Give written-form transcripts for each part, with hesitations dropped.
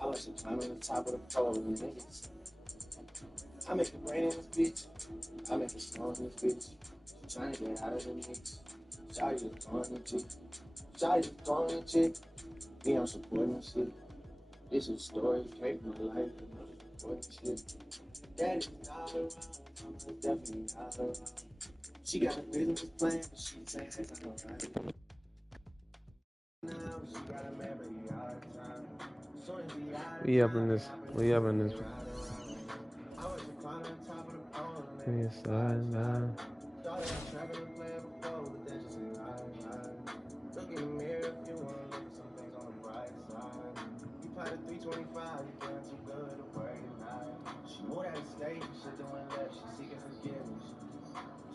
I like to climb on the top of the pole and niggas. I make it rain in this bitch. I make it snow in this bitch. Trying to get out of the mix. Shawty just throwing the chick. Shawty just throwing the chick. Me, I'm supporting the shit. This is a story, cake my life. Supporting shit. Daddy's not around. Mama's definitely not around. She got a business plan, but she saying that's not right. Now she got a man, baby, all the time. We up in this. We up in this. Yes, now. Look in the mirror if you want to look at some things on the bright side. You play the 325, you feeling too good to worry tonight. She moved out of state, she doing left, she seeking forgiveness.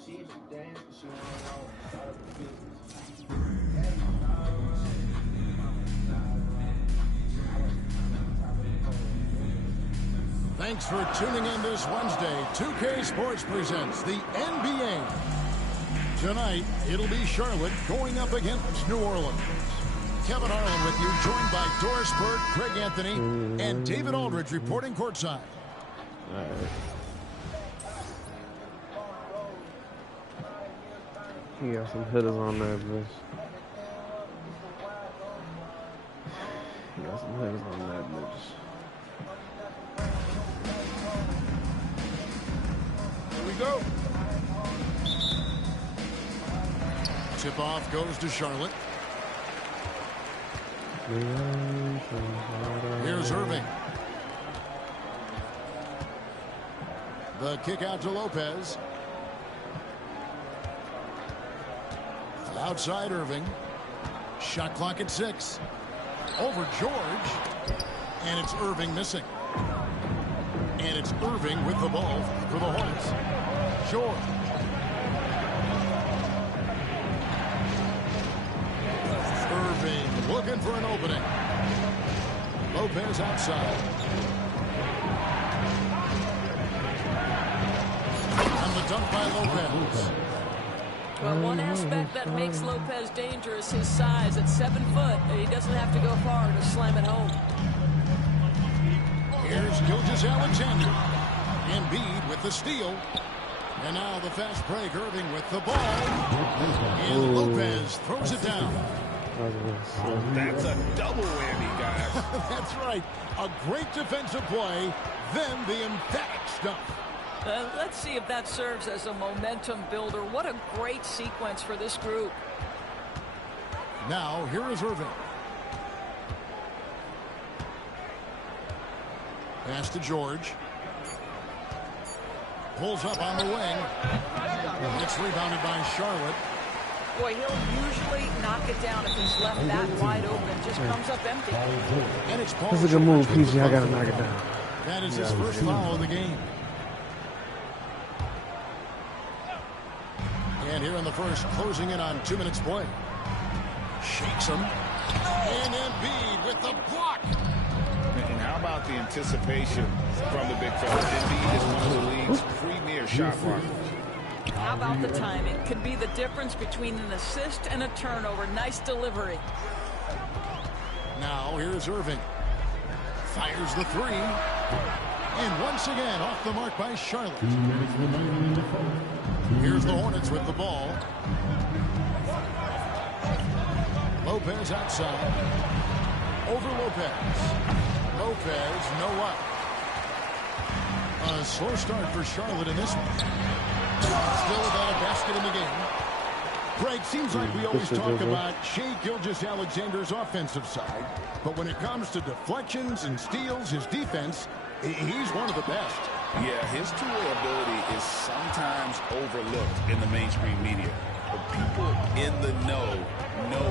She used to dance, but she went alone, start up a business. Thanks for tuning in this Wednesday. 2K Sports presents the NBA. Tonight, it'll be Charlotte going up against New Orleans. Kevin Harlan with you, joined by Doris Burke, Craig Anthony, and David Aldridge reporting courtside. All right. He got some hitters on that bitch. He got some hitters on that bitch. Here we go. Tip-off goes to Charlotte. Here's Irving. The kick out to Lopez. Outside Irving. Shot clock at 6. Over George. And it's Irving missing. And it's Irving with the ball for the Hornets. George. Irving looking for an opening. Lopez outside. And the dunk by Lopez. Well, one aspect that makes Lopez dangerous, his size at 7 foot. He doesn't have to go far to slam it home. Here's Gilgeous-Alexander. Embiid with the steal. And now the fast break. Irving with the ball. And Lopez throws it down. That's a double whammy, guys. That's right. A great defensive play, then the emphatic stuff. Let's see if that serves as a momentum builder. What a great sequence for this group. Now, here is Irving. Pass to George. Pulls up on the wing. It's rebounded by Charlotte. Boy, he'll usually knock it down if he's left that wide open. Just comes up empty. And it's Paul. That's a good move, PG. I gotta knock it down. That is his first foul of the game. And here in the first, closing in on 2 minutes play. Shakes him. And Embiid with the block. And how about the anticipation from the big fella? Embiid is one of the league's premier shot blockers. How about the timing? Could be the difference between an assist and a turnover. Nice delivery. Now here's Irving. Fires the 3. And once again off the mark by Charlotte. Here's the Hornets with the ball. Lopez outside. Over Lopez. Lopez, no up. A slow start for Charlotte in this one. Still without a basket in the game. Craig, seems like we always talk about Shai Gilgeous-Alexander's offensive side, but when it comes to deflections and steals, his defense, he's one of the best. Yeah, his two-way ability is sometimes overlooked in the mainstream media, but people in the know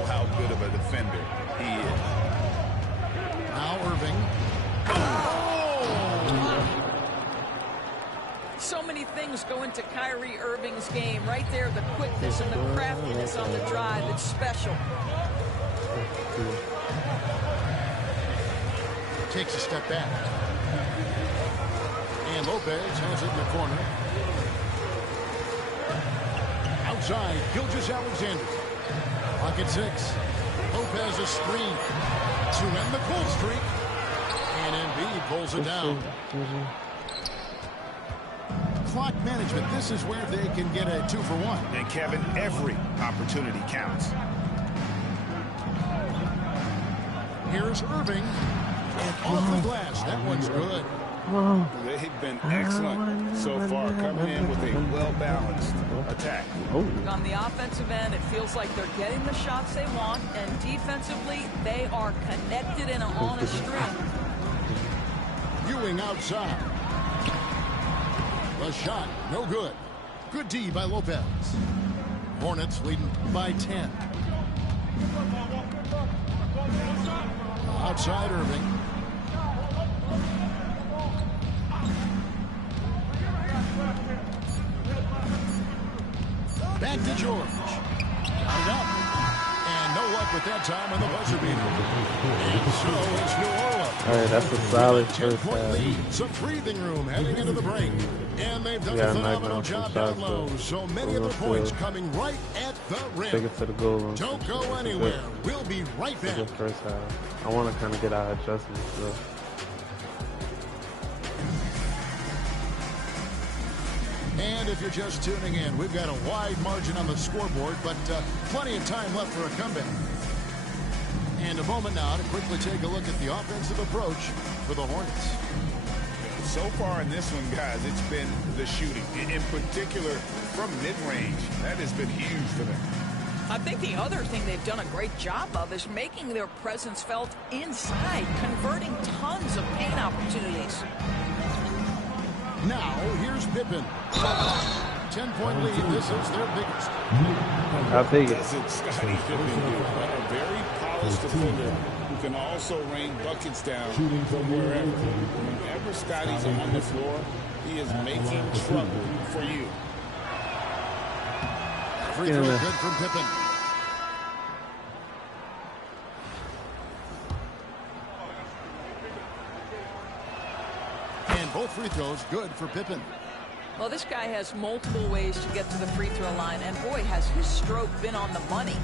how good of a defender he is. Now Irving. So many things go into Kyrie Irving's game. Right there, the quickness and the craftiness on the drive. It's special. Takes a step back. And Lopez has it in the corner. Outside, Gilgeous-Alexander. Pocket 6. Lopez a screen to end the cold streak. And Embiid pulls it down. Clock management. This is where they can get a 2-for-1. And Kevin, every opportunity counts. Here's Irving. And off the glass. That one's good. They've been excellent so far, coming in with a well-balanced attack. On the offensive end, it feels like they're getting the shots they want, and defensively, they are connected and on a string. Ewing outside. The shot, no good. Good D by Lopez. Hornets leading by 10. Outside Irving. Back to George. Got it up. And no luck with that time on the buzzer beater. And so it's New Orleans. All right, that's a solid first half. Lead. Some breathing room heading into the break. And they've done a phenomenal job down low. So many of the points coming right at the rim. Take it to the goal line. Don't go anywhere. We'll be right back. Good first half. I want to kind of get our adjustments though. And if you're just tuning in, we've got a wide margin on the scoreboard, but plenty of time left for a comeback. And a moment now to quickly take a look at the offensive approach for the Hornets. So far in this one, guys, it's been the shooting. In particular, from mid-range. That has been huge for them. I think the other thing they've done a great job of is making their presence felt inside, converting tons of paint opportunities. Now, here's Pippen. 10-point lead. This is their biggest. I'll take it. Doesn't Scottie Pippen do? A very polished defender who can also rain buckets down from wherever. Whenever Scottie's on the floor, he is making trouble for you. Free throw good from Pippen. Both free throws good for Pippen. Well, this guy has multiple ways to get to the free throw line, and boy, has his stroke been on the money.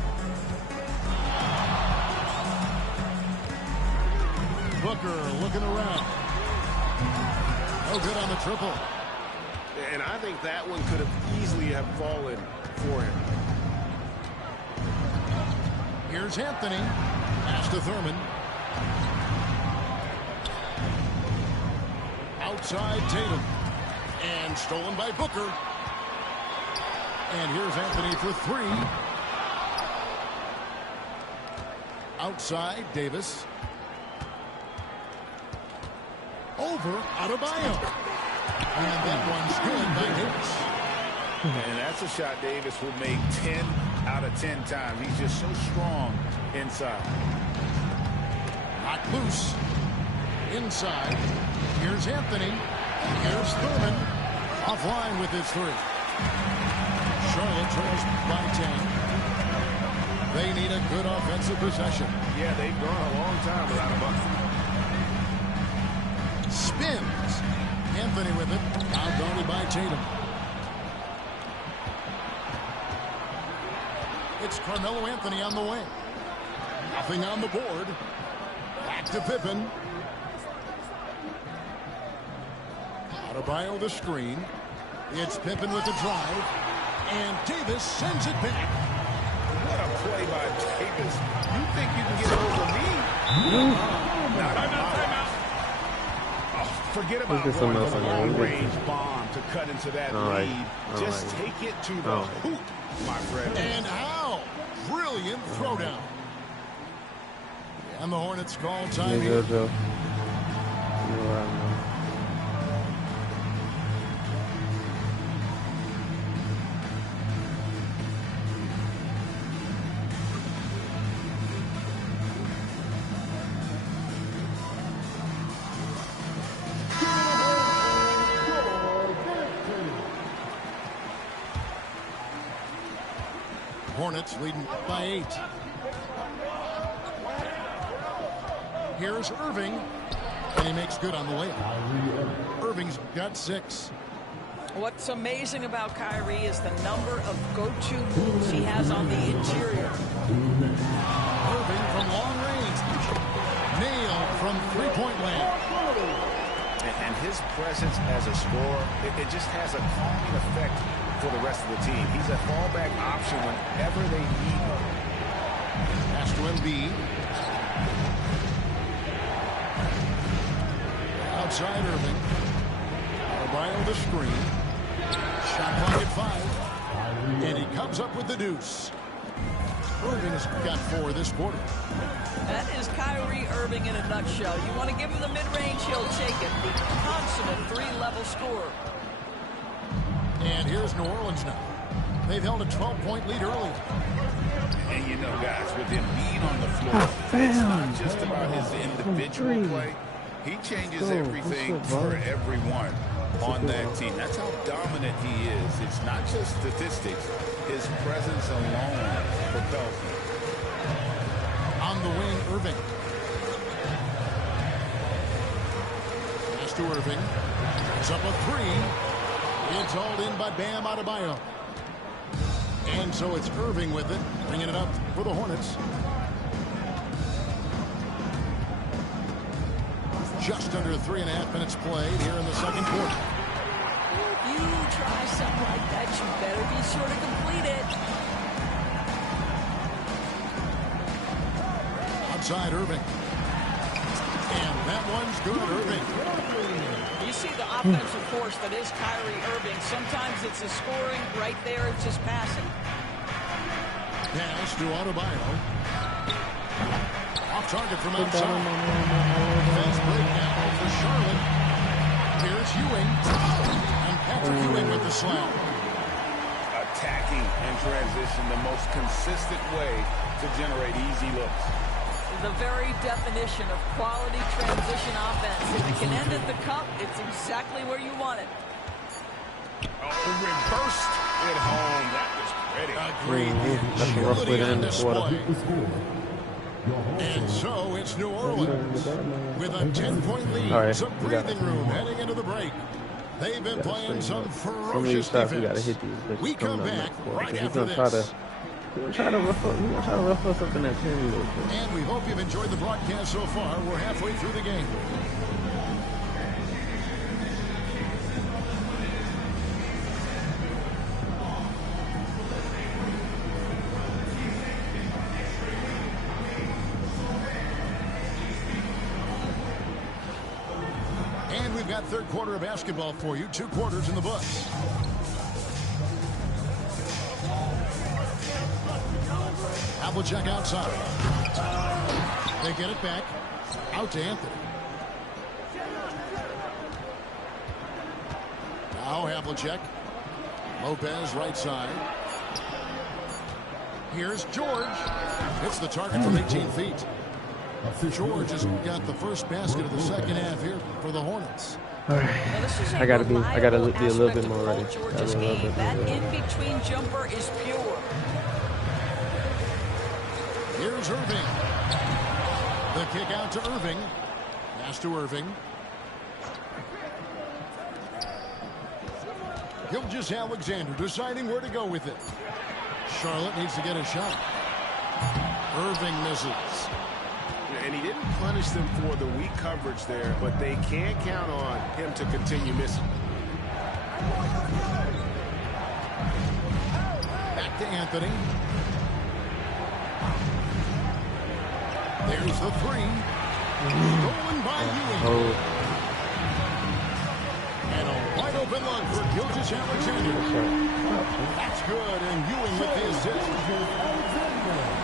Booker looking around. No good on the triple. And I think that one could have easily have fallen for him. Here's Anthony. Pass to Thurman. Outside Tatum. And stolen by Booker. And here's Anthony for three. Outside Davis. Over Adebayo. And that one's good by Davis. And that's a shot Davis will make 10 out of 10 times. He's just so strong inside. Knocked loose. Inside. Here's Anthony. Here's Thurman. Offline with his three. Charlotte trails by 10. They need a good offensive possession. Yeah, they've gone a long time without a bucket. Spins. Anthony with it. Now guarded by Tatum. It's Carmelo Anthony on the wing. Nothing on the board. Back to Pippen. Adebayo the screen. It's Pippen with the drive. And Davis sends it back. What a play by Davis. You think you can get over me? Timeout. Oh, forget about going for the long-range bomb to cut into that lead. Just take it to the hoop, my friend. And how? Brilliant throwdown. And the Hornets call time here. Hornets leading by 8. Here's Irving, and he makes good on the layup. Irving's got 6. What's amazing about Kyrie is the number of go-to moves he has on the interior. Irving from long range. Nailed from three-point land. And his presence as a scorer, it just has a calming effect for the rest of the team. He's a fallback option whenever they need him. Pass to Embiid. Outside Irving. Adebayo the screen. Shot clock at 5. And he comes up with the deuce. Irving's got 4 this quarter. That is Kyrie Irving in a nutshell. You want to give him the mid-range, he'll take it. The consummate 3-level scorer. And here's New Orleans now. They've held a 12-point lead early. And you know, guys, with him being on the floor, it's not just about his individual play. He changes everything for everyone on that team. That's how dominant he is. It's not just statistics. His presence alone propels him. On the wing, Irving. Pass to Irving. It's up a 3. It's hauled in by Bam Adebayo. And so it's Irving with it, bringing it up for the Hornets. Just under 3.5 minutes played here in the second quarter. If you try something like that, you better be sure to complete it. Outside Irving. And that one's good, Irving. You see the offensive force that is Kyrie Irving. Sometimes it's his scoring. Right there, it's just passing. Pass to Adebayo. Off target from outside. Fast break now for Charlotte. Here's Ewing. And Patrick Ewing with the slam. Attacking and transition, the most consistent way to generate easy looks. The very definition of quality transition offense. If it can end at the cup, it's exactly where you want it. Oh, reversed it home. That was pretty. A great agility on display. And so it's New Orleans with a 10-point lead. Some breathing room heading into the break. They've been playing some ferocious defense. We come back right after this. We're trying to rough us up in that 10 real quick. And we hope you've enjoyed the broadcast so far. We're halfway through the game. And we've got third quarter of basketball for you. 2 quarters in the books. Havlicek outside. They get it back. Out to Anthony. Now Havlicek. Lopez right side. Here's George. Hits the target from 18 feet. George has got the first basket of the second half here for the Hornets. All right. I gotta be a little bit more ready. That in-between jumper is pure. Here's Irving. The kick out to Irving. Pass to Irving. Gilgeous-Alexander deciding where to go with it. Charlotte needs to get a shot. Irving misses. And he didn't punish them for the weak coverage there, but they can't count on him to continue missing. Back to Anthony. There's the 3. Stolen by Ewing. And a wide open look for Gilgeous-Alexander. That's good, and Ewing with the assist.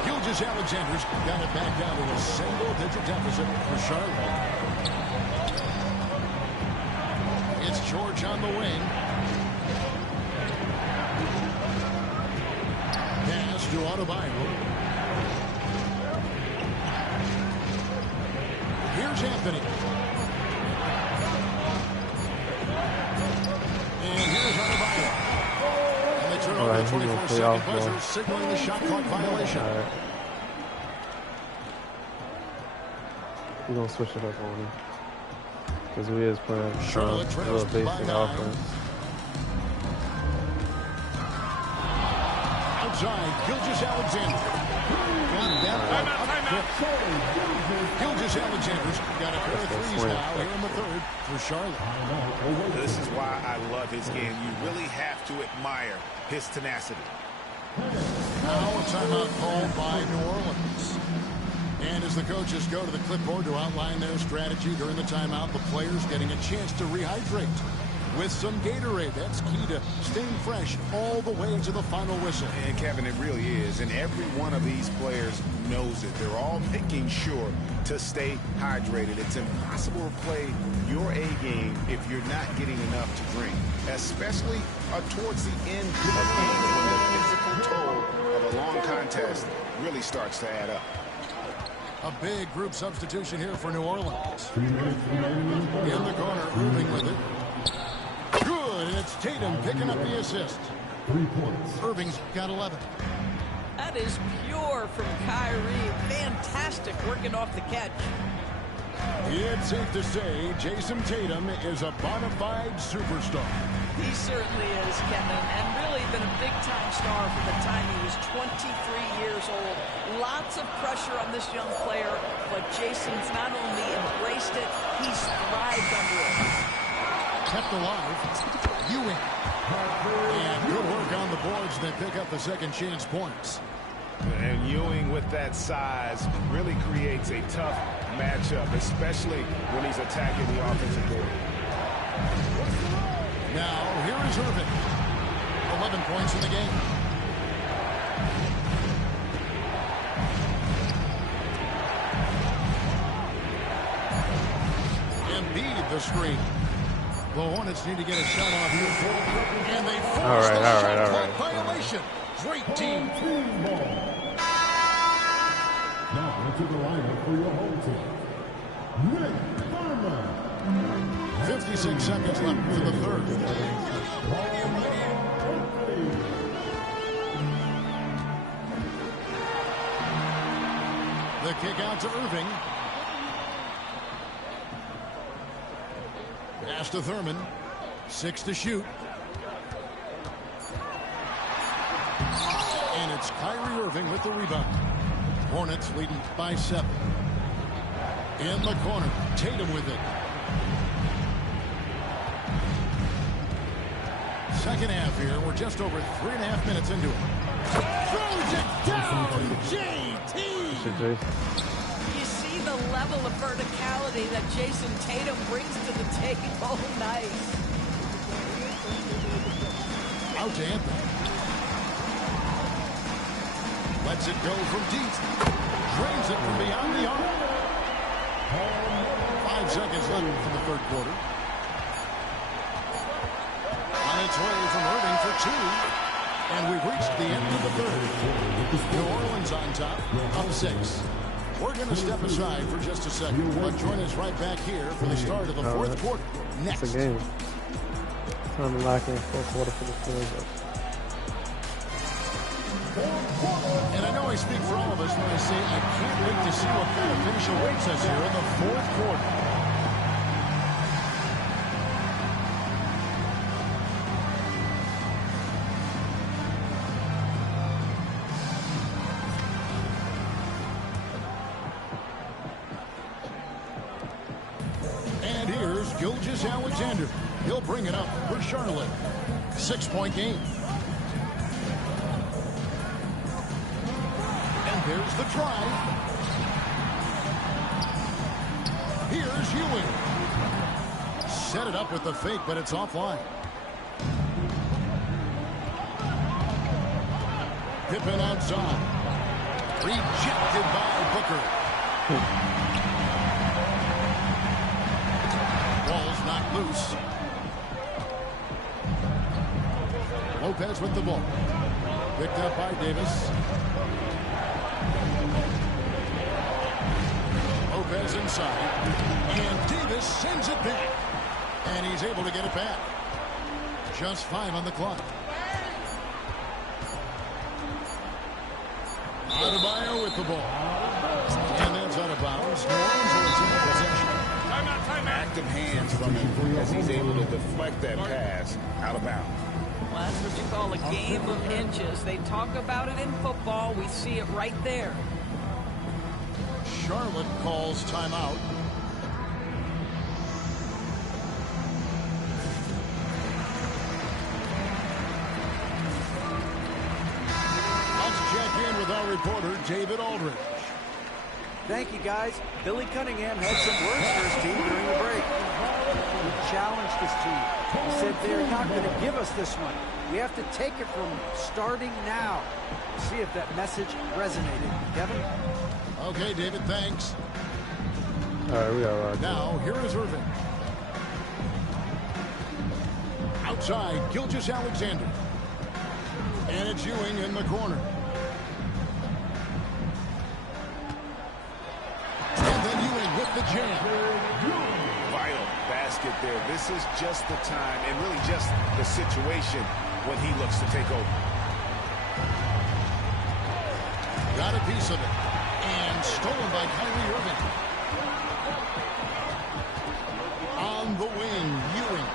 Gilgeous-Alexander's got it back down to a single-digit deficit for Charlotte. It's George on the wing. Pass to Adebayo. Here's Anthony. And here's Adebayo. And they turn over the 24-second buzzer, signaling the shot clock violation. All right. We're going to switch it up on him. Because we is playing a little basic offense. Outside, Gilgeous-Alexander. Gilgeous-Alexander's got a pair of threes now here in the third for Charlotte. This is why I love his game. You really have to admire his tenacity. Now a timeout called by New Orleans. And as the coaches go to the clipboard to outline their strategy during the timeout, the players getting a chance to rehydrate with some Gatorade. That's key to staying fresh all the way to the final whistle. And Kevin, it really is. And every one of these players knows it. They're all making sure to stay hydrated. It's impossible to play your A game if you're not getting enough to drink, especially towards the end of games when the physical toll of a long contest really starts to add up. A big group substitution here for New Orleans. In the corner, Irving with it. Good, and it's Tatum picking up the assist. 3 points. Irving's got 11. That is pure from Kyrie. Fantastic working off the catch. It's safe to say Jason Tatum is a bona fide superstar. He certainly is, Kevin, and really been a big-time star from the time he was 23 years old. Lots of pressure on this young player, but Jason's not only embraced it, he's thrived under it. Kept alive. Ewing. And good work on the boards. They pick up the second chance points. And Ewing with that size really creates a tough matchup, especially when he's attacking the offensive board. Now, here is Irving. 11 points in the game. Embiid the screen. The Hornets need to get a shot off here. And they force the shot clock violation. Great team. Now into the lineup for your home team, Nick Farmer. 56 seconds left for the third. The kick out to Irving. Pass to Thurman. 6 to shoot. And it's Kyrie Irving with the rebound. Hornets leading by 7. In the corner, Tatum with it. Second half here. We're just over 3.5 minutes into it. Throws it down, JT! You see the level of verticality that Jason Tatum brings to the table. Nice. Out to Anthony. Lets it go from deep. Drains it from beyond the arc. 5 seconds left for the third quarter. On its way from Irving for 2. And we've reached the end of the third. New Orleans on top, up 6. We're going to step aside for just a second, but join us right back here for the start of the fourth quarter. Next. It's a game. Time to lock in fourth quarter for the Spurs. And I know I speak for all of us when I say I can't wait to see what kind of finish awaits us here in the fourth quarter. And here's Gilgeous-Alexander. He'll bring it up for Charlotte. 6-point game. There's the try. Here's Ewing. Set it up with the fake, but it's offline. Pippen outside. Rejected by Booker. Ball's knocked loose. Lopez with the ball. Picked up by Davis. Lopez inside. And Davis sends it back. And he's able to get it back. Just 5 on the clock. Adebayo with the ball. And that's out of bounds. New Orleans will take possession. Timeout. Active hands from him as he's able to deflect that pass out of bounds. Well, that's what you call a game of inches. They talk about it in football. We see it right there. Charlotte calls timeout. Let's check in with our reporter, David Aldridge. Thank you, guys. Billy Cunningham had some words for his team during the break. He challenged his team. He said they're not going to give us this one. We have to take it from starting now. See if that message resonated. Kevin? Okay, David, thanks. All right, we got Roger. Now, here is Irving. Outside, Gilgeous-Alexander. And it's Ewing in the corner. And then Ewing with the jam. Vital basket there. This is just the time and really just the situation when he looks to take over. Got a piece of it. And stolen by Kyrie Irving. On the wing, Ewing.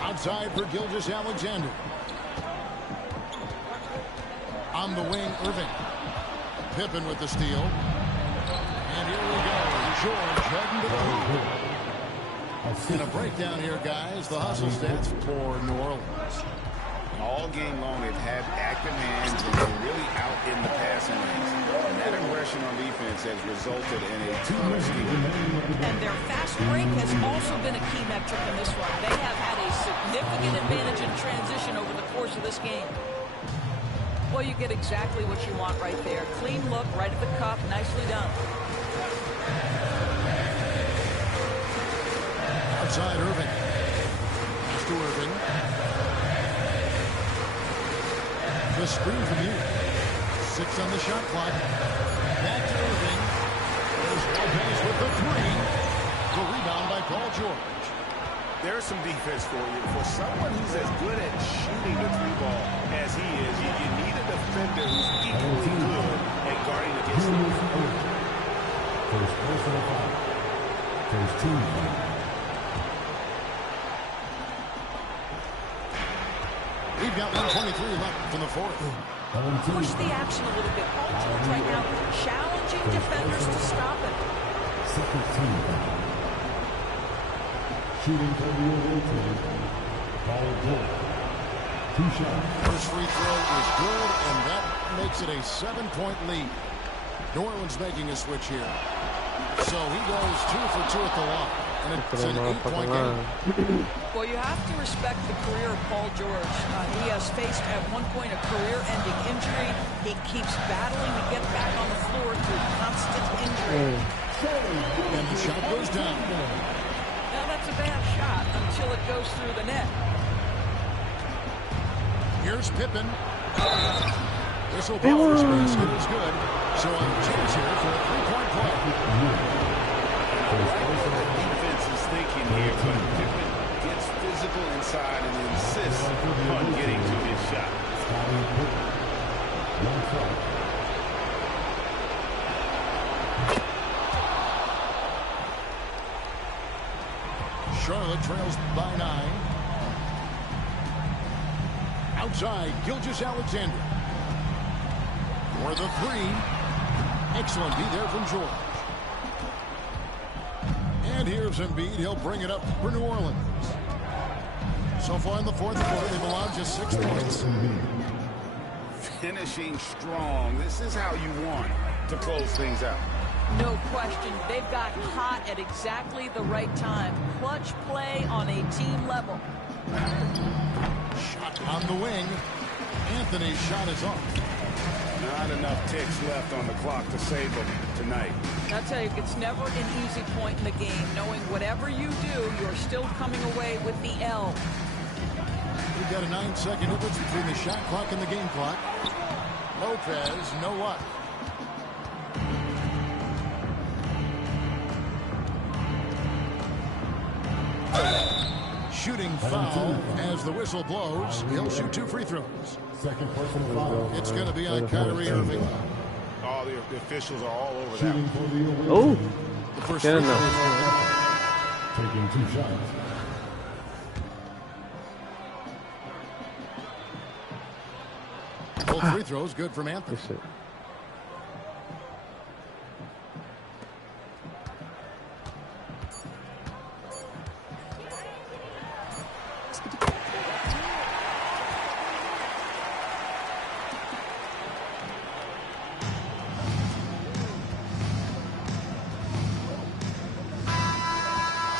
Outside for Gilgeous-Alexander. On the wing, Irving. Pippen with the steal. And here we go. George heading to the hoop. And a breakdown here, guys. The hustle stats for New Orleans. All game long, they've had active hands and they're really out in the passing lanes. And that aggression on defense has resulted in a ton of steals. And their fast break has also been a key metric in this one. They have had a significant advantage in transition over the course of this game. Well, you get exactly what you want right there. Clean look, right at the cup, nicely done. Outside Irving. Pass to Irving. The screen from you. 6 on the shot clock. Back to Irving. There's Lopez with the 3. The rebound by Paul George. There's some defense for you. For someone who's as good at shooting the 3-ball as he is, you need a defender who's equally good at guarding against him. First personal foul. First team foul. We've got 1:23 left from the fourth. Push the action a little bit. Paul George right now challenging defenders to stop it. Second team foul. Shooting for the away team, Paul George. 2 shots. First free throw is good, and that makes it a 7-point lead. New Orleans making a switch here. So he goes 2 for 2 at the line. And it's an 8-point game. Well, you have to respect the career of Paul George. He has faced at one point a career-ending injury. He keeps battling to get back on the floor through constant injury. And the shot goes down. Now, that's a bad shot until it goes through the net. Here's Pippen. This will be first basket is good. So a chance here for a 3-point play. The defense is thinking here, but Pippen gets physical inside and insists on getting to his shot. Charlotte trails by 9. Outside, Gilgeous-Alexander. For the 3. Excellent D there from George. And here's Embiid. He'll bring it up for New Orleans. So far in the fourth quarter, they've allowed just 6 points. Finishing strong. This is how you want to close things out. No question. They've gotten hot at exactly the right time. Clutch play on a team level. Shot on the wing. Anthony's shot is off. Not enough ticks left on the clock to save them tonight. I'll tell you, it's never an easy point in the game, knowing whatever you do, you're still coming away with the L. We've got a 9-second difference between the shot clock and the game clock. Lopez, no luck. Shooting foul as the whistle blows. He'll shoot 2 free throws. Second personal foul. It's going to be on Kyrie Irving. Oh, the officials are all over that. Shooting for the away Oh, team. The first get free in throw there. is good. Taking 2 shots. free throws good from Anthony. Good shit.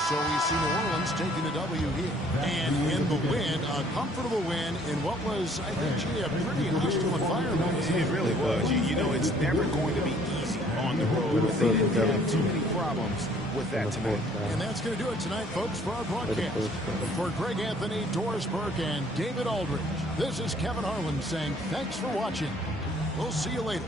So we see New Orleans taking the W here. And in the win, a comfortable win in what was, I think, a pretty hostile environment. It really was. You know, it's never going to be easy on the road, but they didn't have too many problems with that tonight. And that's going to do it tonight, folks, for our broadcast. For Greg Anthony, Doris Burke, and David Aldridge, this is Kevin Harlan saying thanks for watching. We'll see you later.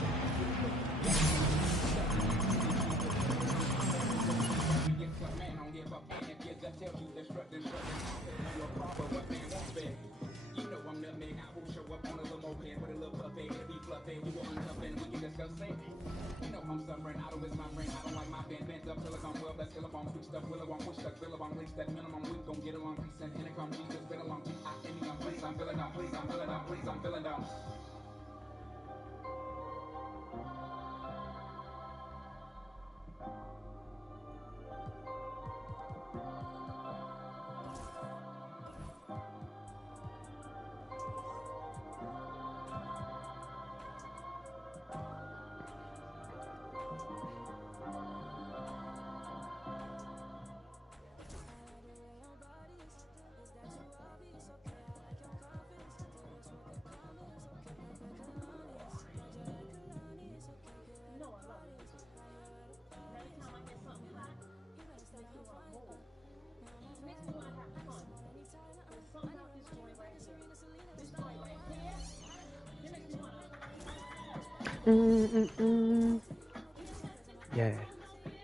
Yeah,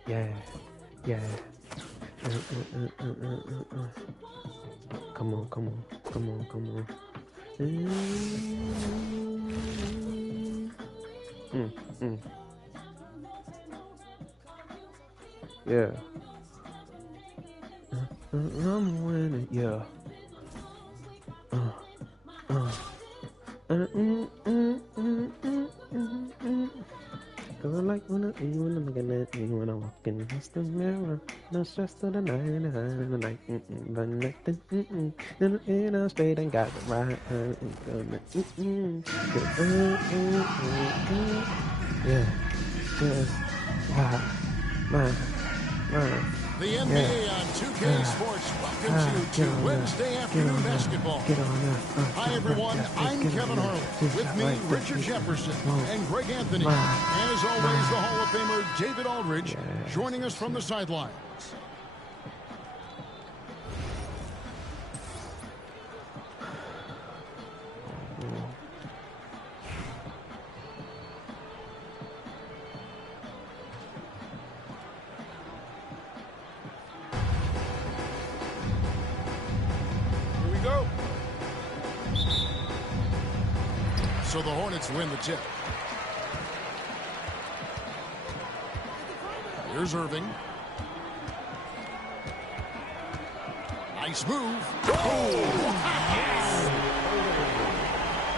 yeah, yeah. Come on, come on, come on, come on. Yeah. I'm winning, yeah. Cause I like when I'm looking at me when I'm walking past the mirror. No stress to the night and the night, but nothing, and I'm straight and got it right. Yeah, yeah, The NBA on 2K Sports welcomes you to Wednesday afternoon basketball. Hi, everyone. I'm Kevin Harlan. With me, Richard Jefferson and Greg Anthony. As always, the Hall of Famer David Aldridge joining us from the sidelines. So the Hornets win the tip. Here's Irving. Nice move. Oh, yes.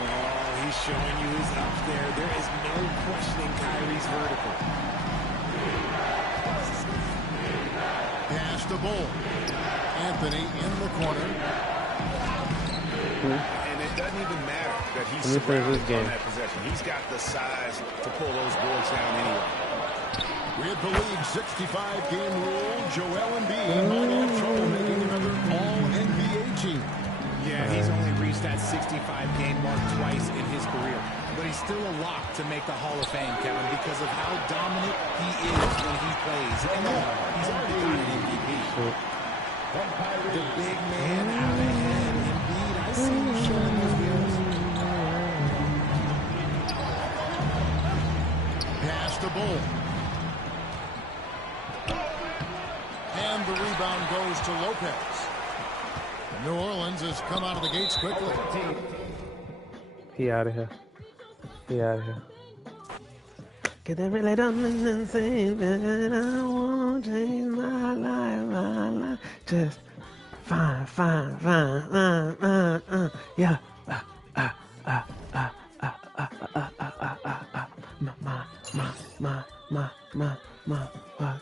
Oh, he's showing you his up there. There is no questioning Kyrie's vertical. Pass the ball. Anthony in the corner. And it doesn't even matter that he's surrounded on that possession. He's got the size to pull those boards down anyway. With the league 65-game rule, Joel Embiid might have trouble making another All-NBA team. Yeah, he's only reached that 65-game mark twice in his career. But he's still a lock to make the Hall of Fame, Kevin, because of how dominant he is when he plays. And he's already got an MVP. The big man out ahead. Embiid, I see him showing those wheels. Pass the ball. And the rebound goes to Lopez. New Orleans has come out of the gates quickly. He out of here. He out of here. Cause they really don't mean the same, and I won't change my life, just fine, yeah,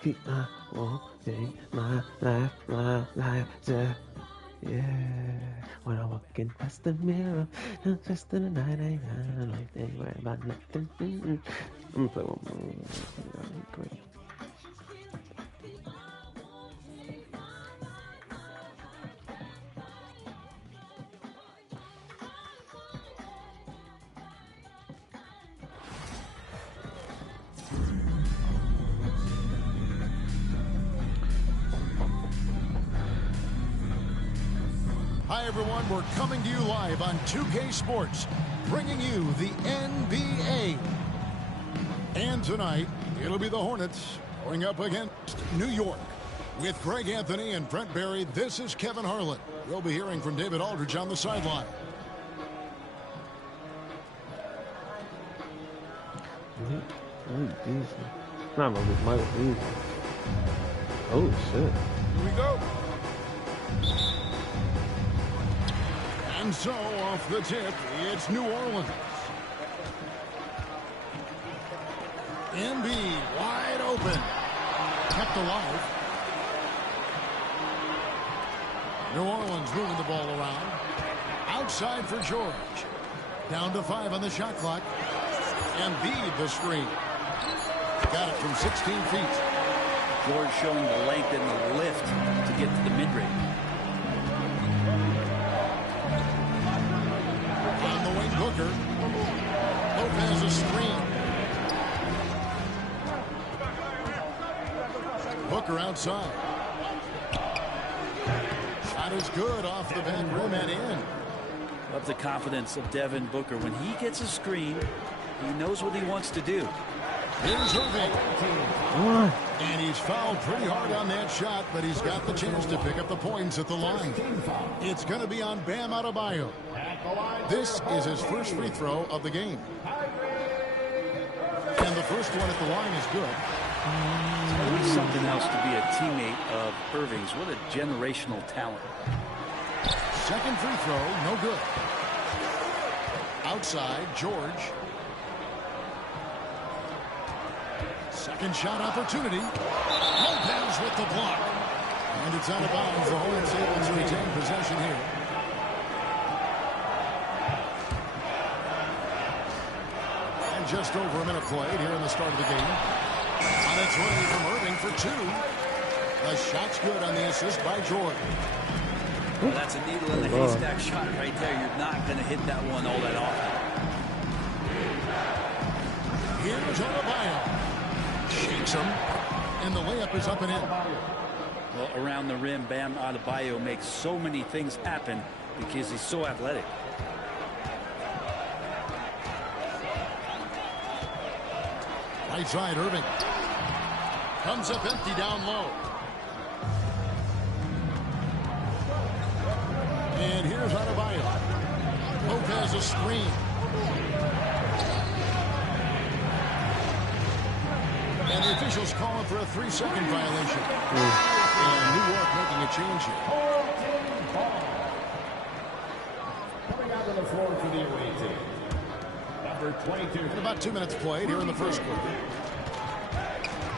I won't take my life, yeah. When I'm walking past the mirror, just in the night, ain't worry about nothing. I'm gonna play one more. Quick. Hi, everyone. We're coming to you live on 2K Sports, bringing you the NBA. And tonight, it'll be the Hornets going up against New York. With Greg Anthony and Brent Barry, this is Kevin Harlan. We'll be hearing from David Aldridge on the sideline. Not Michael Beasley. Oh, shit. Here we go. And so, off the tip, it's New Orleans. Embiid wide open. Kept alive. New Orleans moving the ball around. Outside for George. Down to 5 on the shot clock. Embiid the screen. Got it from 16 feet. George showing the length and the lift to get to the mid-range. On the wing, Booker. Lopez a screen. Booker outside. Shot is good off the back rim and in. Love the confidence of Devin Booker. When he gets a screen, he knows what he wants to do. Here's Irving. And he's fouled pretty hard on that shot, but he's got the chance to pick up the points at the line. It's going to be on Bam Adebayo. This is his first free throw of the game. And the first one at the line is good. It's something else to be a teammate of Irving's. What a generational talent. Second free throw, no good. Outside, George. Second shot opportunity. Lopez with the block. And it's out of bounds. The Hornets able to retain possession here. And just over a minute played here in the start of the game. On its way from Irving for 2. The shot's good on the assist by George. Well, that's a needle in the haystack shot right there. You're not going to hit that one all that often. Here's Adebayo. Shakes him, and the layup is up and in. Well, around the rim, Bam Adebayo makes so many things happen because he's so athletic. Right side, Irving. Comes up empty down low. And here's Adebayo. Lopez a screen. And the officials calling for a 3-second violation. And New York making a change here. Coming out on the floor for the away team. Number 22. And about 2 minutes played here in the first quarter.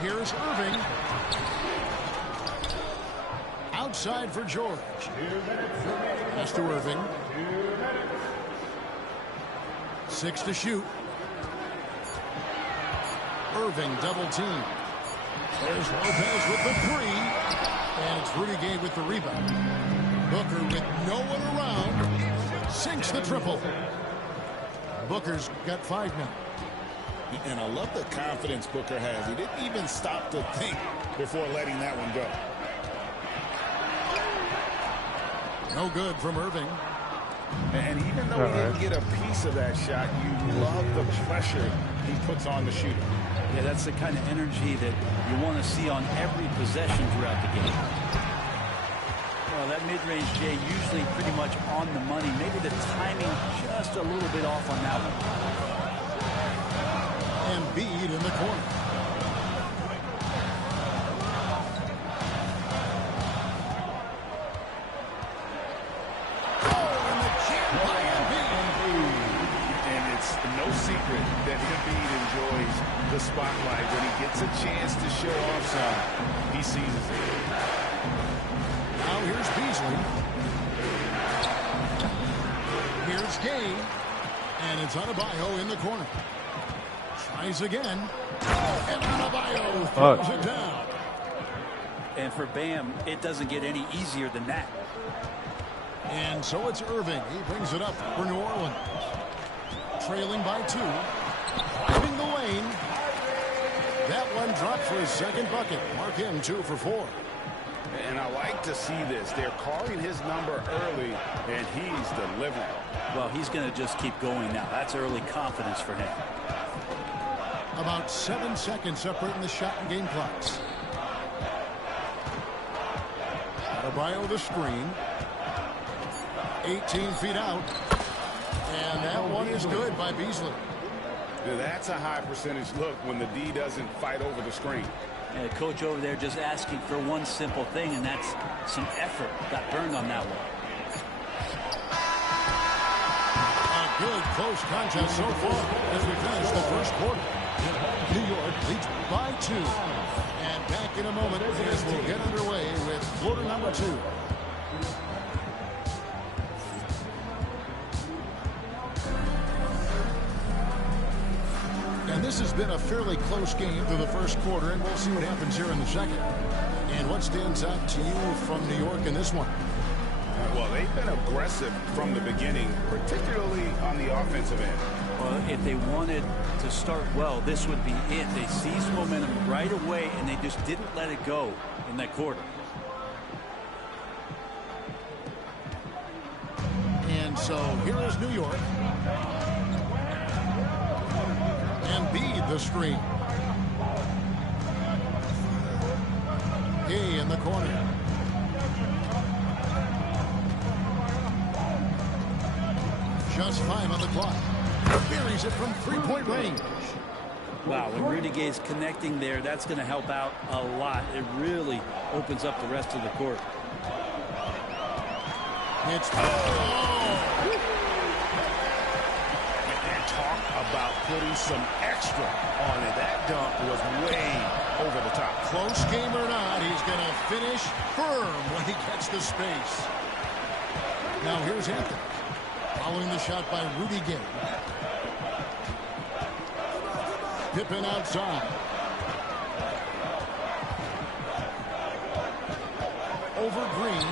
Here's Irving. Outside for George. Pass to Irving. 6 to shoot. Irving double team. There's Lopez with the 3. And it's Rudy Gay with the rebound. Booker with no one around. Sinks the triple. Booker's got 5 now. And I love the confidence Booker has. He didn't even stop to think before letting that one go. No good from Irving. And even though he didn't get a piece of that shot, you love the pressure he puts on the shooter. Yeah, that's the kind of energy that you want to see on every possession throughout the game. Well, that mid-range, Jay, usually pretty much on the money. Maybe the timing just a little bit off on that one. Embiid in the corner. no secret that Embiid enjoys the spotlight. When he gets a chance to show off some, he seizes it. Now here's Beasley. Here's Gay. And it's Adebayo in the corner. Tries again. And Adebayo throws it down. And for Bam, it doesn't get any easier than that. And so it's Irving. He brings it up for New Orleans. Trailing by 2. Driving the lane. That one dropped for his second bucket. Mark him 2 for 4. And I like to see this. They're calling his number early, and he's delivering. Well, he's going to just keep going now. That's early confidence for him. About 7 seconds separating the shot and game clocks. Adebayo the screen. 18 feet out. And that one is good by Beasley. That's a high percentage look when the D doesn't fight over the screen. And the coach over there just asking for one simple thing, and that's some effort. Got burned on that one. A good close contest so far as we finish the first quarter. New York leads by 2. And back in a moment as we'll get underway with quarter number 2. And this has been a fairly close game through the first quarter, and we'll see what happens here in the second. And what stands out to you from New York in this one? Well, they've been aggressive from the beginning, particularly on the offensive end. Well, if they wanted to start well, this would be it. They seized momentum right away, and they just didn't let it go in that quarter. And so here is New York. Embiid the screen. Gay in the corner. Just 5 on the clock. Buries it from 3-point range. Wow, when Rudy Gay's connecting there, that's going to help out a lot. It really opens up the rest of the court. It's And talk about putting some extra on it. That dunk was way over the top. close game or not, he's going to finish firm when he gets the space. Now here's Anthony. Following the shot by Rudy Gay. Pippen outside. Over Green.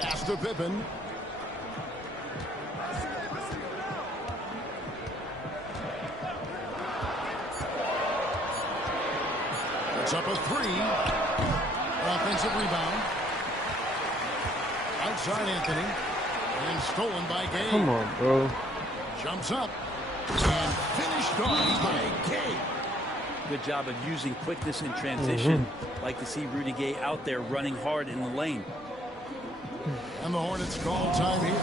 Pass to Pippen. It's up a 3. Offensive rebound. Outside Anthony. And stolen by Gay. Come on, bro. Jumps up. And finished off by Gay. Good job of using quickness in transition. Like to see Rudy Gay out there running hard in the lane. And the Hornets call time here.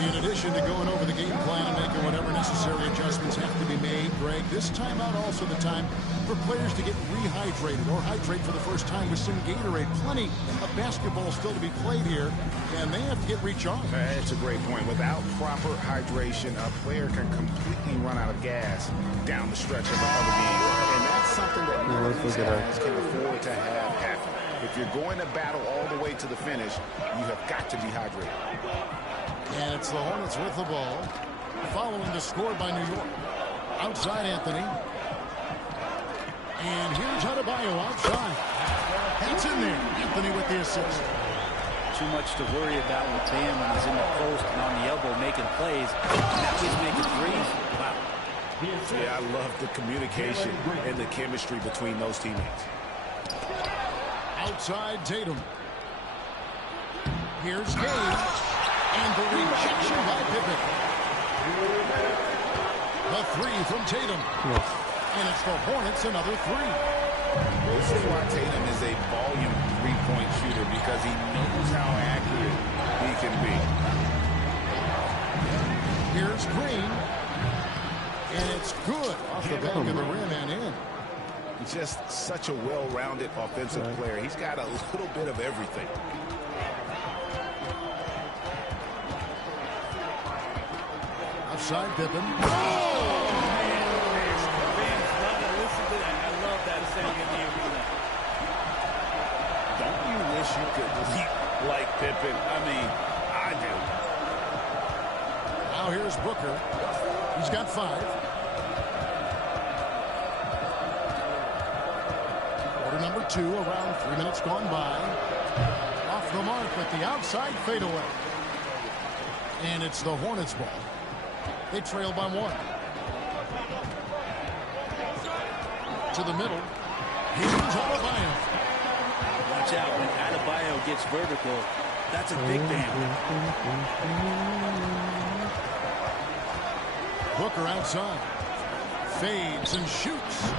In addition to going over the game plan and making whatever necessary adjustments have to be made, Greg, this timeout also the time for players to get rehydrated or hydrate for the first time with some Gatorade. Plenty of basketball still to be played here, and they have to get recharged. That's a great point. Without proper hydration, a player can completely run out of gas down the stretch of the game. And that's something that none of these guys can afford to have happen. If you're going to battle all the way to the finish, you have got to be hydrated. And it's the Hornets with the ball. Following the score by New York. Outside Anthony. And here's Adebayo outside. It's in there. Anthony with the assist. Too much to worry about with Bam when he's in the post and on the elbow making plays. Now he's making threes. Wow. Yeah, I love the communication and the chemistry between those teammates. Outside Tatum. Here's Gay. And the rejection by Pippen. The 3 from Tatum. Yes. And it's the Hornets another 3. This is why Tatum is a volume three-point shooter, because he knows how accurate he can be. Here's Green. And it's good off the back of the rim and in. He's just such a well-rounded offensive player. He's got a little bit of everything. offside, Pippen. Man, fans love to listen to that. I love that saying in the arena. Don't you wish you could leap like Pippen? I mean, I do. Now here's Booker. He's got 5. Quarter number 2, around 3 minutes gone by. Off the mark at the outside fadeaway. And it's the Hornets ball. They trail by 1. To the middle. Here's Adebayo. Watch out when Adebayo gets vertical. That's a big bang. Booker outside. Fades and shoots.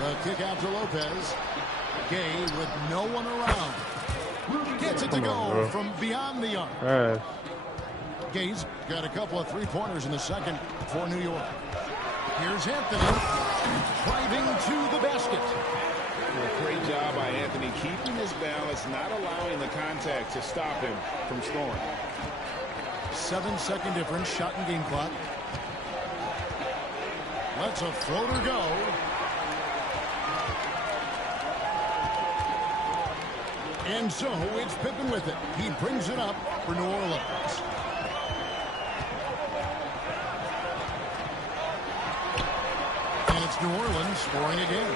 The kick out to Lopez. Gay with no one around. Gets it to go from beyond the arc. Gay's got a couple of three-pointers in the second for New York. Here's Anthony driving to the basket. Great job by Anthony keeping his balance, not allowing the contact to stop him from scoring. 7-second difference, shot and game clock. Lets a floater go. And so it's Pippen with it. He brings it up for New Orleans. And it's New Orleans scoring again.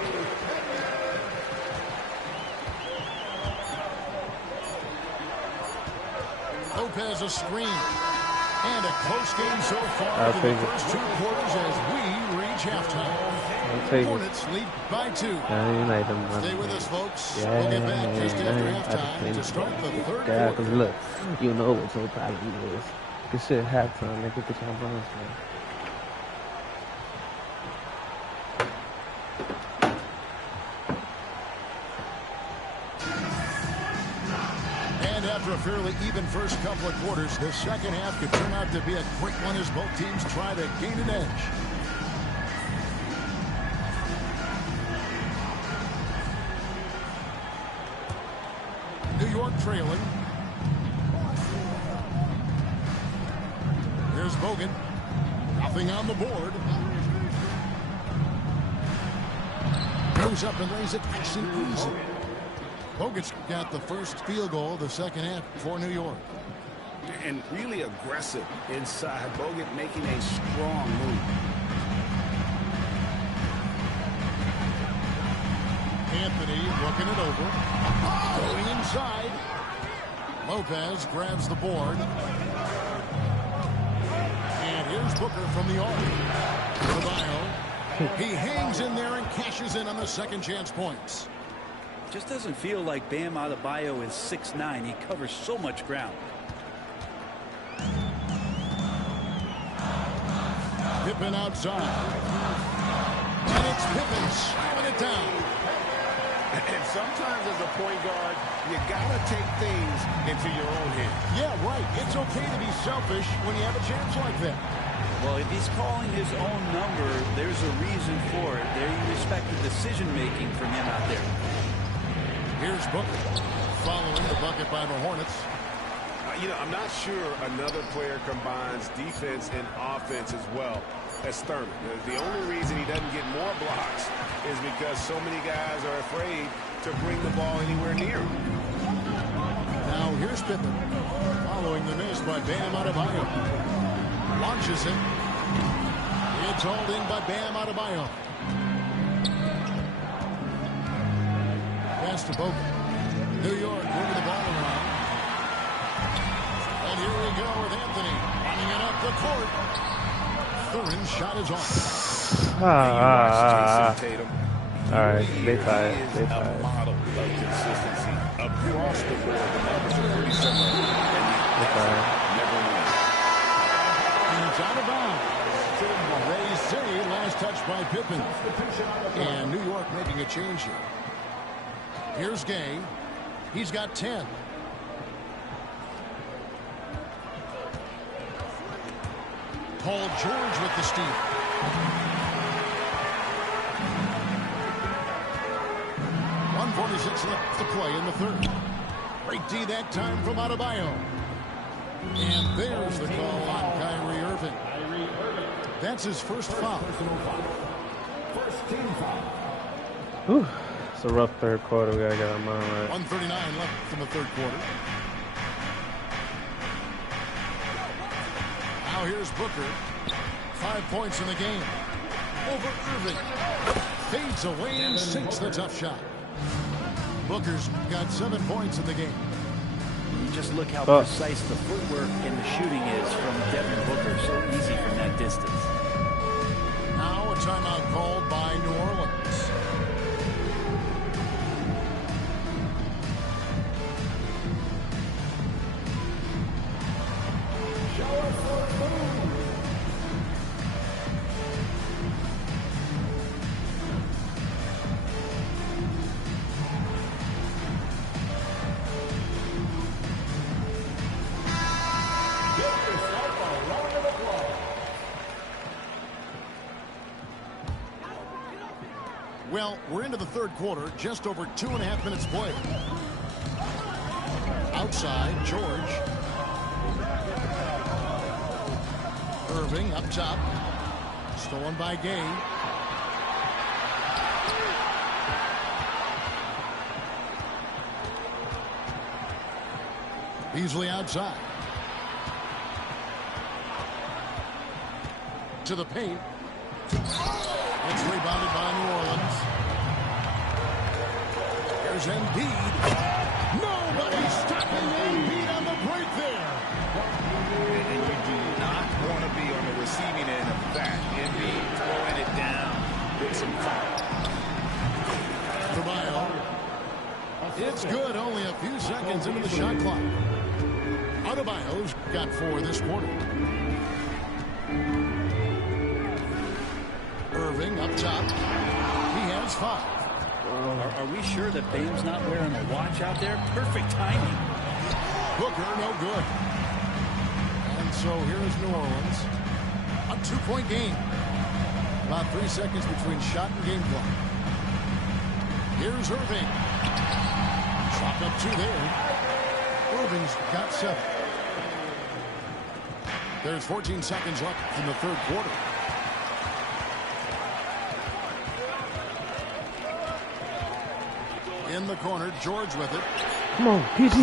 Lopez a screen. And a close game so far in the first 2 quarters as we reach halftime. Hornets lead by 2. Stay with us, folks. We'll get back just after halftime to start the third quarter. Because look, you know what your problem is. This shit halftime, they get the Cowboys. And after a fairly even first couple of quarters, the second half could turn out to be a quick one as both teams try to gain an edge. New York trailing. Here's Bogut. Nothing on the board. Goes up and lays it nice and easy. Bogut's got the first field goal of the second half for New York. And really aggressive inside. Bogut making a strong move. Anthony looking it over. Going inside. Lopez grabs the board. And here's Booker from the arc. Adebayo. He hangs in there and cashes in on the second chance points. Just doesn't feel like Bam Adebayo is 6'9". He covers so much ground. Pippen outside. And it's Pippen slamming it down. And sometimes as a point guard, you gotta take things into your own hands. Yeah, right. It's okay to be selfish when you have a chance like that. Well, if he's calling his own number, there's a reason for it. There you respect the decision-making from him out there. Here's Booker following the bucket by the Hornets. You know, I'm not sure another player combines defense and offense as well as Thurman. The only reason he doesn't get more blocks is because so many guys are afraid to bring the ball anywhere near him. Now here's Pippen following the miss by Bam Adebayo. Launches it. It's hauled in by Bam Adebayo. Pass to Bogut. New York moving the ball around. And here we go with Anthony running it up the court. Thurin's shot is off. All right, they tied. They A tied. model of consistency across the board. The numbers are pretty similar. They tied. Never win. And it's out of bounds. They say last touch by Pippen. And New York making a change here. Here's Gay. He's got 10. Paul George with the steal. .146 left to play in the third. Great D that time from Adebayo. And there's the call on Kyrie Irving. That's his first foul. First team foul. Whew. It's a rough third quarter. We gotta get our mind right. 1:39 left in the third quarter. Now here's Booker. 5 points in the game. Over Irving. Fades away and sinks the tough shot. Booker's got 7 points in the game. You just look how precise the footwork and the shooting is from Devin Booker. So easy from that distance. Now a timeout called by New Orleans. Well, we're into the third quarter, just over 2.5 minutes played. Outside, George. Irving up top. Stolen by Gay. Beasley outside. To the paint. It's rebounded by New Orleans. Here's Embiid. Nobody stopping Embiid on the break there. And you do not want to be on the receiving end of that. Embiid throwing it down with some foul. Adebayo. It's good. Only a few seconds into the shot clock. Adebayo's got 4 this quarter. Irving up top. He has 5. Are we sure that Bame's not wearing a watch out there? Perfect timing. Booker, no good. And so here's New Orleans. A 2-point game. About 3 seconds between shot and game clock. Here's Irving. Shot up 2 there. Irving's got 7. There's 14 seconds left in the third quarter. In the corner, George with it. Come on, PG.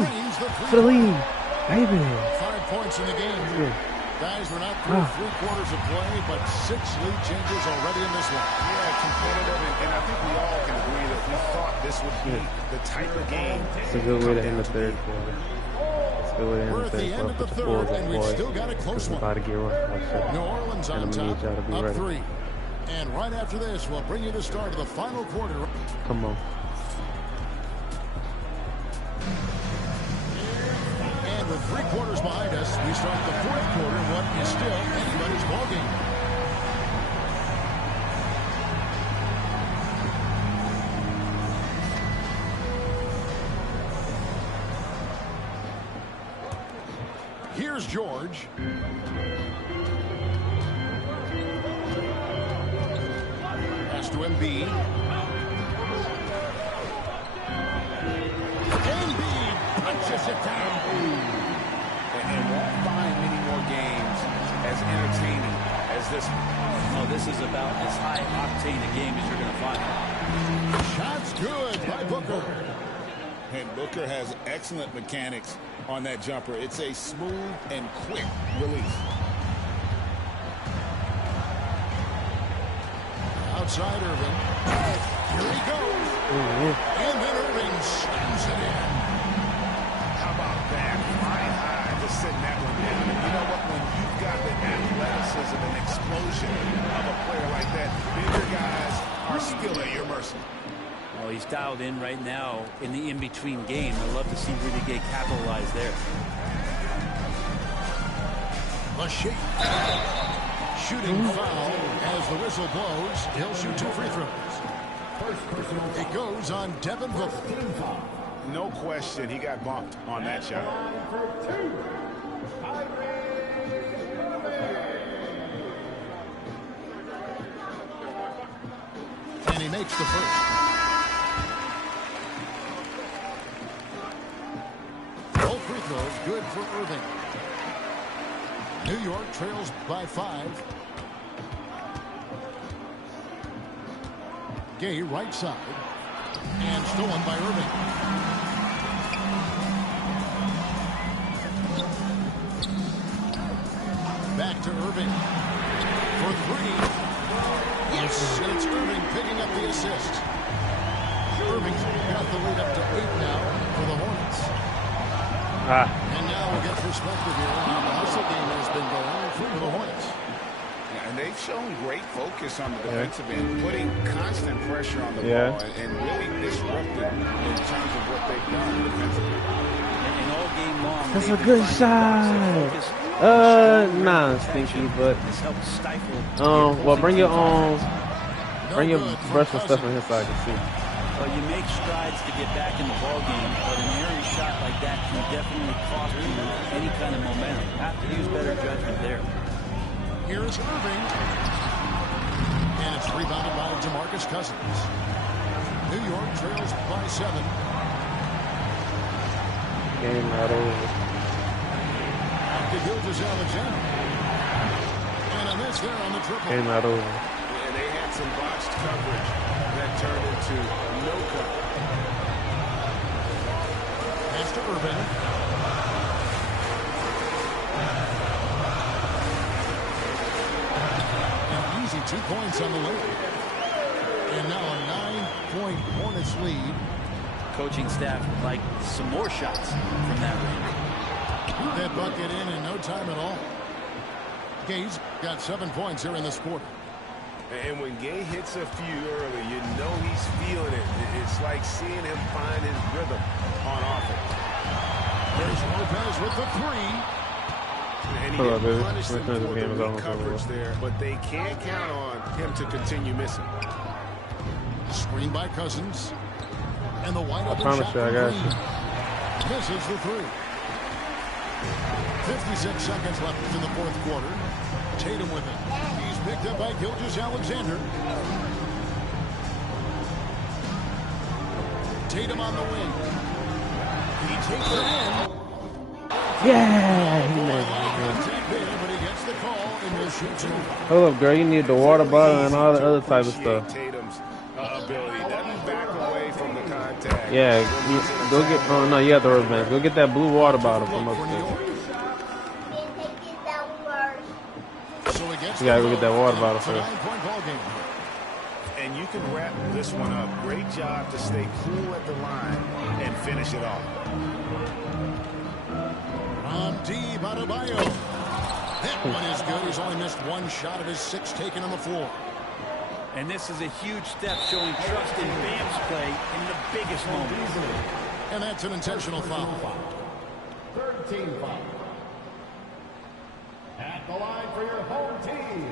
For the lead. Baby. 5 points in the game. Yeah. Guys, we're not through 3 quarters of play, but 6 lead changes already in this one. Yeah, competitive, and I think we all can agree that we thought this would be the type of game. It's a good way to end the third quarter. It's a good way to end We're the at the third end of the quarter. third, and we've still got a close one. About to get rough. New Orleans on And I'm gonna top, need y'all to be up ready. 3. And right after this, we'll bring you the start of the final quarter. Come on. And with 3 quarters behind us, we start the fourth quarter, what is still anybody's ballgame. Here's George. Pass to Embiid. Embiid punches it down. And won't find many more games as entertaining as this one. No, this is about as high octane a game as you're going to find. Shot's good by Booker. And Booker has excellent mechanics on that jumper. It's a smooth and quick release. Outside Irving. Here he goes. And then Irving slams it in. How about that? Flying high to send that one down. And you know what? When you've got the athleticism and explosion of a player like that, bigger guys are still at your mercy. Well, he's dialed in right now in the in-between game. I'd love to see Rudy Gay capitalize there. A shake. Shooting foul as the whistle blows. He'll shoot 2 free throws. It goes on Devin Booker. No question, he got bumped on that shot. And he makes the first. Both free throws good for Irving. New York trails by 5. Gay right side. And stolen by Irving. Back to Irving. For three. Yes, and it's Irving picking up the assist. Irving's got the lead up to 8 now for the Hornets. And now we'll get perspective here on how the hustle game has been going for the Hornets. Yeah, and they've shown great focus on the defensive end, putting constant pressure on the ball and really disrupted in terms of what they've done defensively. And all game long, that's a good shot. Nah, stinky, but well, bring your brush and stuff in here so I can see. Well, you make strides to get back in the ball game, but an errant shot like that can definitely cost you any kind of momentum. Have to use better judgment there. Here's Irving, and it's rebounded by DeMarcus Cousins. New York trails by 7. Game not over. To Gilgeous-Alexander. And a miss there on the triple. Game not over. And they had some botched coverage that turned into no cover. Pass to Irving. An easy 2 points on the lead. And now a 9-point Hornets lead. Coaching staff would like some more shots from that range. That bucket in no time at all. Gay's got 7 points here in this quarter. And when Gay hits a few early, you know he's feeling it. It's like seeing him find his rhythm on offense. There's Lopez with the 3. And he didn't punish them for the weak coverage there, but they can't count on him to continue missing. Screen by Cousins. And the wide open shot from I got Green. Misses the 3. 56 seconds left in the fourth quarter. Tatum with it. He's picked up by Gilgeous-Alexander. Tatum on the wing. He takes it in. Yeah, he made it. But he gets the call and will shoot 2. Hold up, girl. You need the water bottle and all the other type of stuff. Tatum's ability doesn't back away from the contact. Yeah, go get. Oh no, you have the rubber. Go get that blue water bottle from upstairs. You gotta go get that water bottle first. And you can wrap this one up. Great job to stay cool at the line and finish it off. Adebayo. That one is good. He's only missed 1 shot of his 6 taken on the floor. And this is a huge step showing trust in Bam's play in the biggest moments. And that's an intentional foul. 13 foul. At the line for your home team,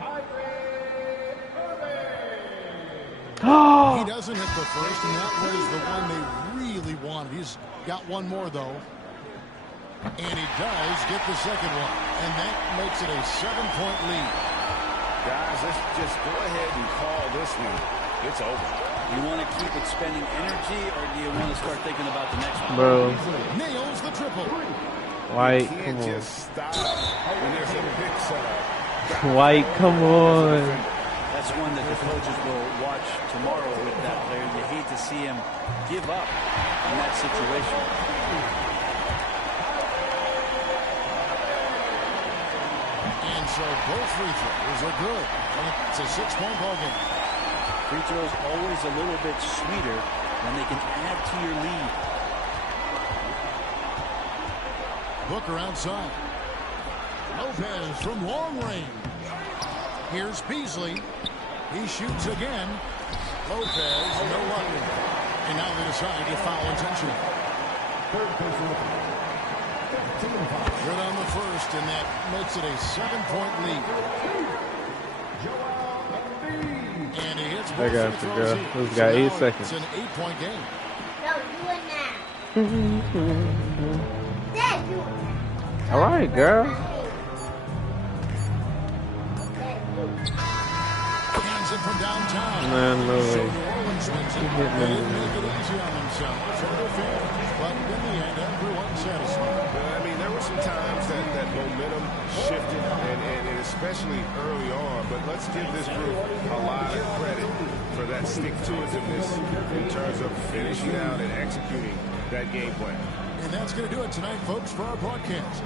Kyrie Irving. He doesn't hit the first, and that was the one they really wanted. He's got one more, though. And he does get the second one. And that makes it a 7-point lead. Guys, let's just go ahead and call this one. It's over. You want to keep expending energy, or do you want to start thinking about the next one? Bro. Nails the triple. White, come on. Just stop when there's a big setup. White, come on. That's one that the coaches will watch tomorrow with that player. You hate to see him give up in that situation. And so both free throws are good. It's a 6-point ball game. Free throws always a little bit sweeter when they can add to your lead. Booker outside. Lopez from long range. Here's Beasley. He shoots again. Lopez, no luck. And now they decide to foul intentional. Good on the first, and that makes it a 7-point lead. And he hits both I got you, girl. This got 8 seconds. It's an 8-point game. No, do it now. Dad, do it. All right, girl. Hands it from downtown. Man, no way. So New Orleans wins it. They make it easy on themselves for their fans. But in the end, everyone's satisfied. I mean, there were some times that momentum shifted, and it especially early on, but let's give this group a lot of credit for that stick-to-itiveness in terms of finishing out and executing that game plan. And that's going to do it tonight, folks, for our broadcast.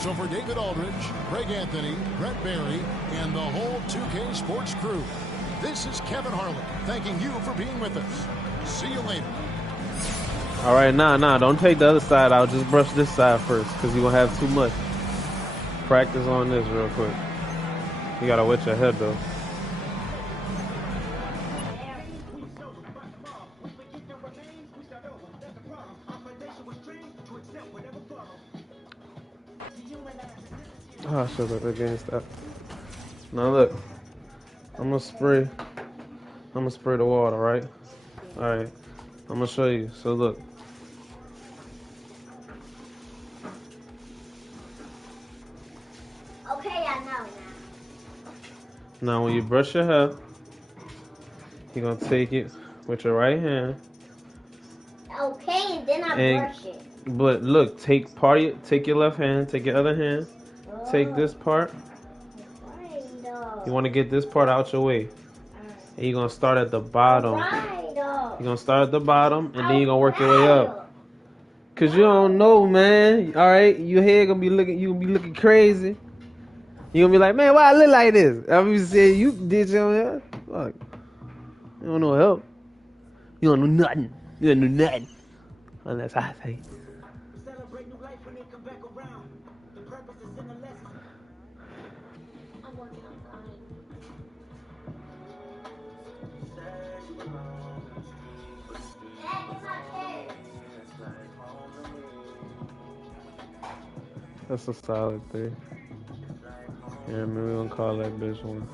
So for David Aldridge, Greg Anthony, Brett Barry, and the whole 2K Sports crew, this is Kevin Harlan thanking you for being with us. See you later. All right, nah, don't take the other side out. Just brush this side first, because you're going to have too much. Practice on this real quick. You got to wet your head, though. Oh, I should have against that. Now look, I'm gonna spray the water, right? All right, I'm gonna show you. So look. Okay, I know now. Now when you brush your hair, you're gonna take it with your right hand. Okay, and then I brush it. But look, take your left hand, take your other hand. Take this part. You want to get this part out your way. And you're going to start at the bottom. You're going to start at the bottom, and then you're going to work your way up. Because you don't know, man. All right? Your head going to be looking, you going to be looking crazy. You're going to be like, man, why I look like this? I'm going to say, you did your hair. Fuck. You don't know help. You don't know nothing. You don't know nothing. Unless I say. That's a solid thing. Yeah, man, we're gonna call that bitch one.